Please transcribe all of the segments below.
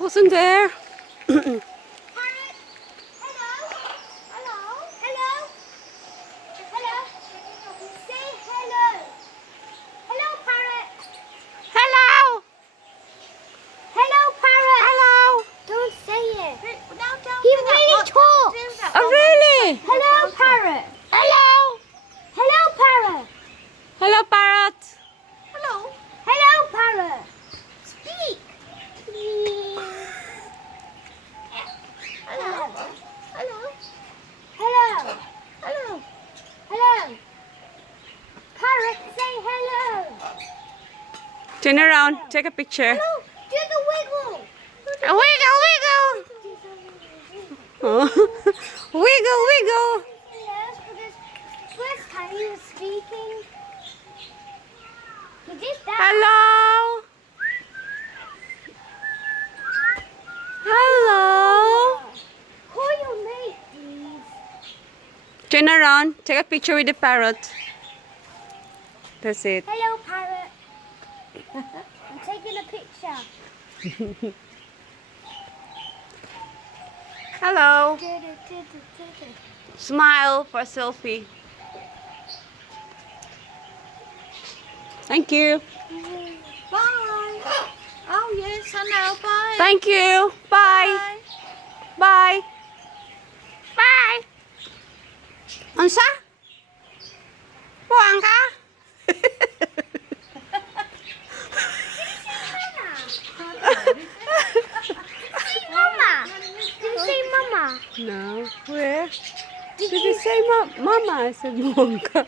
Wasn't there? Parrot, hello, hello, hello, hello. Say hello. Hello, parrot. Hello! Hello, parrot. Hello! Don't say it. No, don't He do that. really Look, talks. don't do that. Oh, really? Hello, parrot. Hello! Hello, parrot. Hello, parrot! Hello. Hello, parrot. Speak. Hello. Hello. Hello. Hello. Hello. Parrot, say hello. Turn around, take a picture. Hello. Do the wiggle. Wiggle, wiggle! Oh. Wiggle, wiggle! Yes, because first time he was speaking, he did that. Hello! Hello! Call your mate, please. Turn around, take a picture with the parrot. That's it. Hello, parrot. I'm taking a picture. Hello! Smile for a selfie. Thank you. Bye. Oh, yes, I know. Bye. Thank you. Bye. Bye. Bye. Unsa? Buang ka? Say mama. Did you say mama? No. Where? Did you say mama? I said buang ka.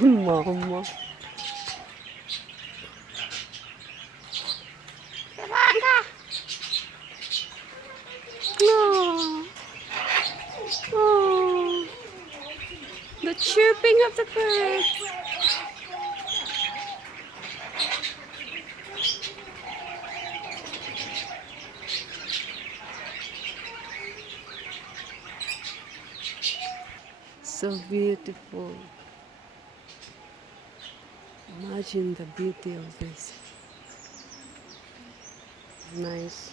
Mama. Buang ka. Oh. Oh. The chirping of the birds. So beautiful. Imagine the beauty of this. Nice.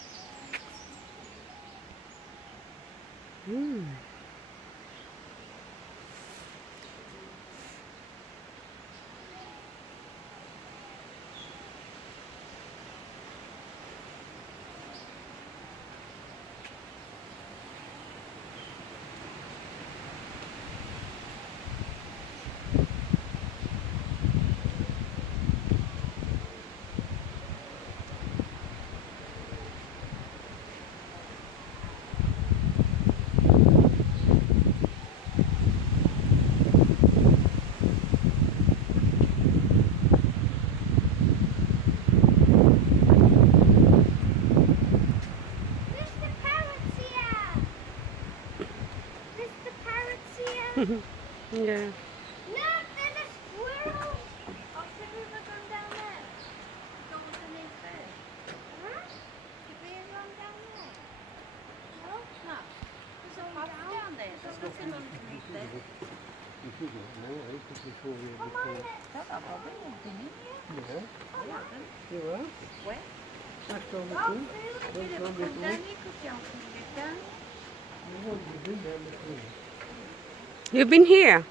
Mr. Parrot's here. Mr. Parrot's here. Yeah. Look, there's a squirrel. Oh, should we have gone down there? Go underneath there. Huh? Should we have gone down there? No. No. There's a path down there. There's nothing underneath there. Come on, let's Don't know, Bobby. You've been in here. I haven't. Where? go through. You never come down here because you don't get down. You've been here.